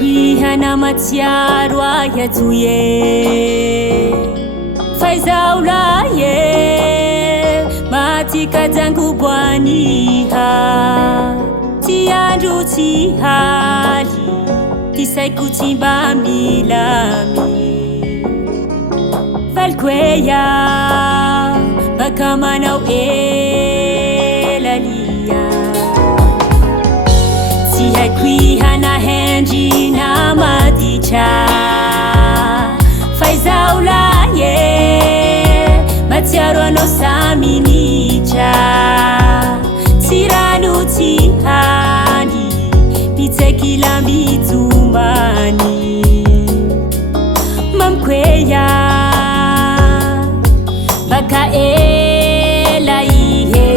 hana matsiaro ahiajoye faizao laye matika jangu bwaniha ti andro ti haly ti saiko ti mba milamy valiko eya baka manao elalia ti haiko ihana hendry na maditra faizao laye matsiaro anao saminitra ti rano ti hany mitsaiky la mijomany mamiko eya baka ela ihe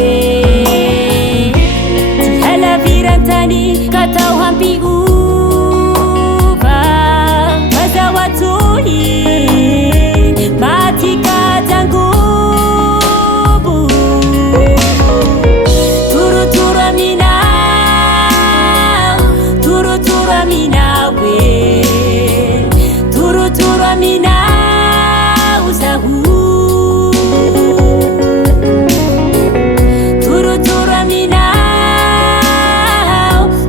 ti halavirantany katao hampiova mazao atoy matika jangobo turuturu aminao e turuturu aminao zaho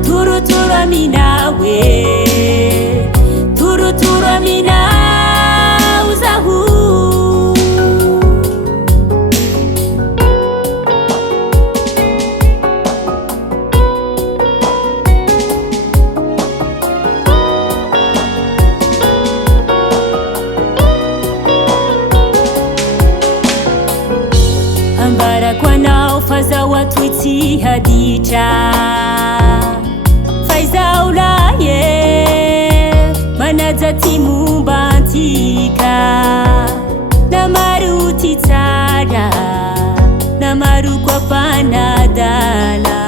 turuturu aminao e turuturu aminao zaho ambarako anao fazao atoy tsy haditra faizao laye manaja ty momba antika namaro ty tsara namaro koa mpanadala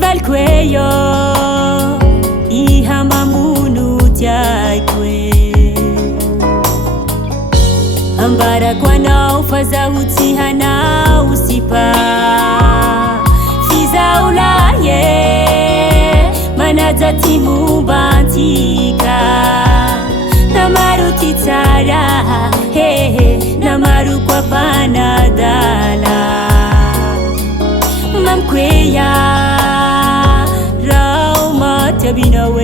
valiko eyo iha mamono tiaiko e ambarako anao fazao ty hanao sipa fizao laye manaja ty momba antika namaro ty tsara hehe namaro koa mpanadala mamiko eya rao matiabinao e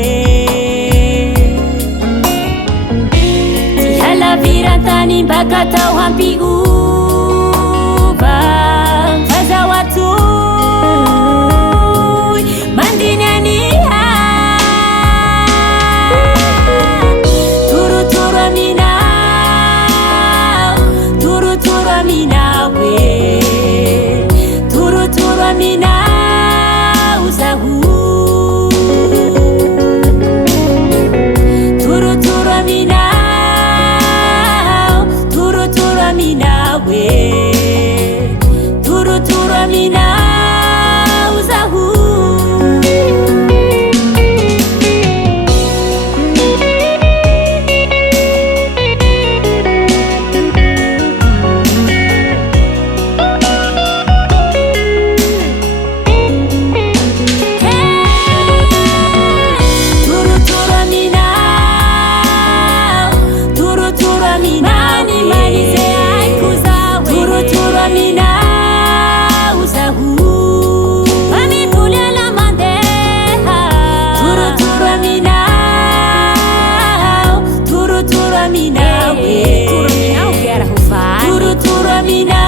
ty halavirantany baka tao hampiova fazao atoy mandiny aniha turuturu aminao e turuturu aminao zaho turuturu aminao e turuturu aminao zaho turuturu aminao e turuturu aminao